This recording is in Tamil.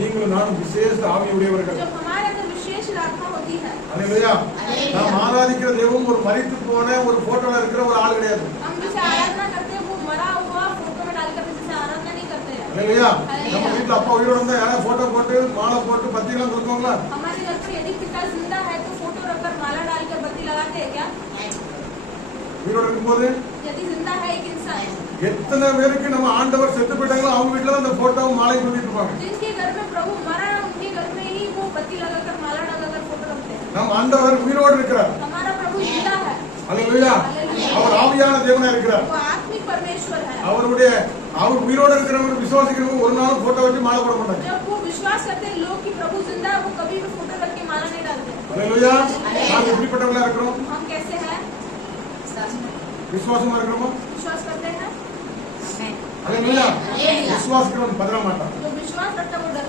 நீங்களும் நானும் விசேஷ ஆவியுடையவர்கள். जब हमारे अंदर विशेष आत्मा होती है, அல்லேலூயா. நாம் ஆராதிக்கிற தெய்வம் ஒரு மரித்து போன ஒரு போட்டோல இருக்கிற ஒரு ஆள் கிடையாது. हम जिसे आराधना करते हैं वो मरा हुआ फोटो में डालकर जिसे आराधना नहीं करते हैं. அல்லேலூயா. நம்ம வீட்ல அப்பா உயிரோட இருந்தா யாராவது போட்டோ போட்டு மாலை போட்டு பத்தி எல்லாம் கொடுப்பாங்களா? हमारे घर पर यदि पिता जिंदा है तो फोटो रखकर माला डालकर बत्ती लगाते हैं क्या? உயிரோட இருக்கும்போது यदि जिंदा है एक इंसान, எத்தனை பேருக்கு நம்ம ஆண்டவர் செத்து போயிட்டாங்களோ அவங்க வீட்ல அந்த போட்டோவும் மாலை கொடுத்துட்டு இருப்பாங்க. जिनके घर में प्रभु मरा है उनके घर में ही वो बत्ती लगाकर माला लगाकर फोटो रखते हैं. நம்ம ஆண்டவர் உயிரோடு இருக்கிறார். हमारा प्रभु जिंदा है. அல்லேலூயா. அவர் ஆவியான தேவனா இருக்கிறார். वो आत्मिक परमेश्वर है. அவர் உயிரோடு இருக்கிறவங்க விசுவாசிக்கிறவங்க ஒரு நாள் போட்டோ வச்சு மாலை போட மாட்டாங்க. जब वो विश्वास करते हैं लोग कि प्रभु जिंदा है, वो कभी भी फोटो रख के माला नहीं डालते. அல்லேலூயா. நாம் எப்படிப்பட்டவங்களா இருக்கிறோம்? हम कैसे हैं? விசுவாசமா இருக்கிறோமா? विश्वास करते हैं. அல்லேலூயா. விசுவாசிக்கிறவன் பதற மாட்டான். जो विश्वास रखता है वो